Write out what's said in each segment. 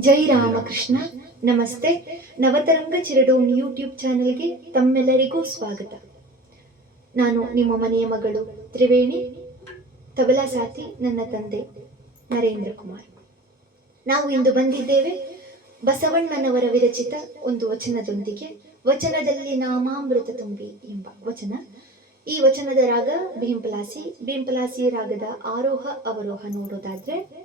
ಜೈ ರಾಮಕೃಷ್ಣ. ನಮಸ್ತೆ. ನವತರಂಗ ಚಿರಡೋನ್ ಯೂಟ್ಯೂಬ್ ಚಾನೆಲ್ಗೆ ತಮ್ಮೆಲ್ಲರಿಗೂ ಸ್ವಾಗತ. ನಾನು ನಿಮ್ಮ ಮನೆಯ ಮಗಳು ತ್ರಿವೇಣಿ ತಬಲಾ ಸಾಥಿ ನನ್ನ ತಂದೆ ನರೇಂದ್ರ ಕುಮಾರ್. ನಾವು ಇಂದು ಬಂದಿದ್ದೇವೆ ಬಸವಣ್ಣನವರ ವಿರಚಿತ ಒಂದು ವಚನದೊಂದಿಗೆ. ವಚನದಲ್ಲಿ ನಾಮಾಮೃತ ತುಂಬಿ ಎಂಬ ವಚನ. ಈ ವಚನದ ರಾಗ ಭೀಂಪಲಾಸಿ ಭೀಂಪಲಾಸಿ ರಾಗದ ಆರೋಹ ಅವರೋಹ ನೋಡೋದಾದ್ರೆ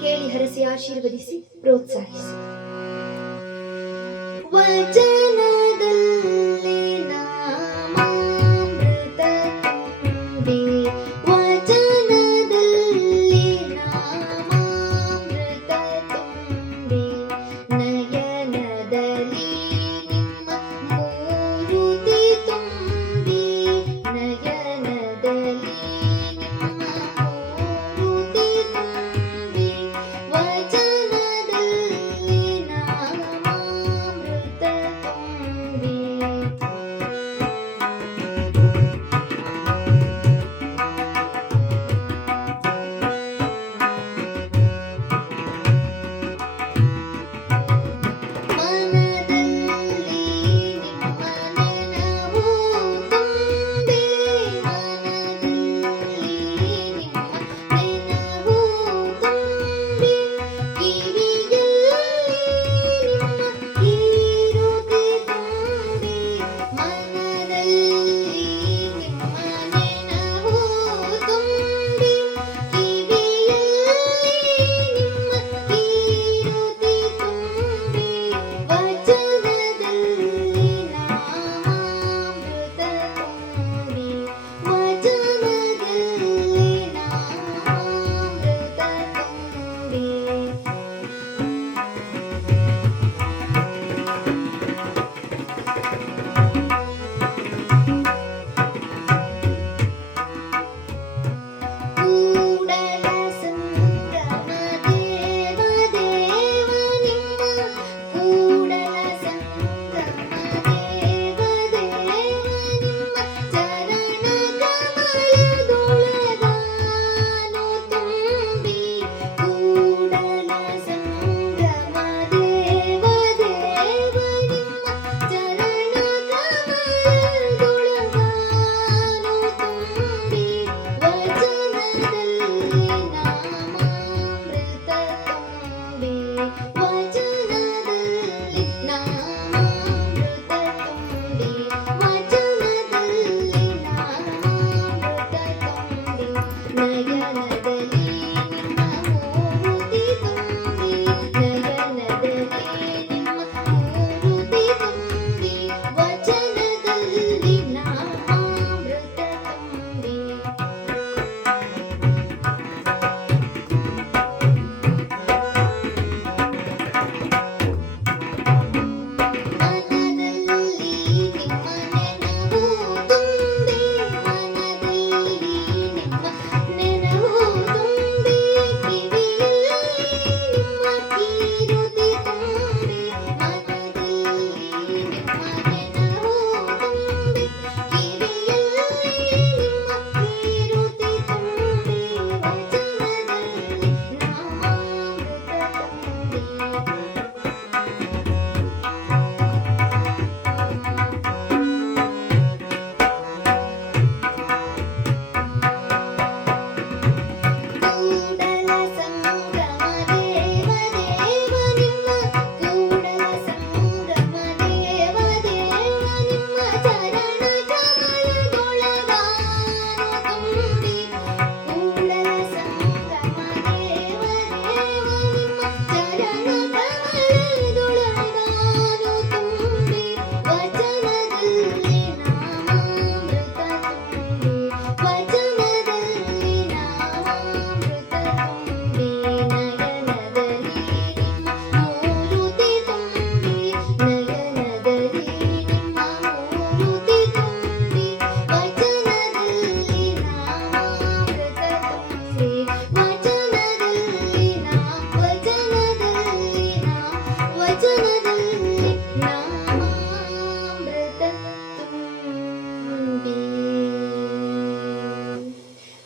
ಕೇಳಿ ಹರಸಿ ಆಶೀರ್ವದಿಸಿ ಪ್ರೋತ್ಸಾಹಿಸಿ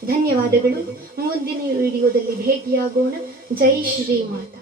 ಧನ್ಯವಾದಗಳು. ಮುಂದಿನ ವಿಡಿಯೋದಲ್ಲಿ ಭೇಟಿಯಾಗೋಣ. ಜೈ ಶ್ರೀಮಾತ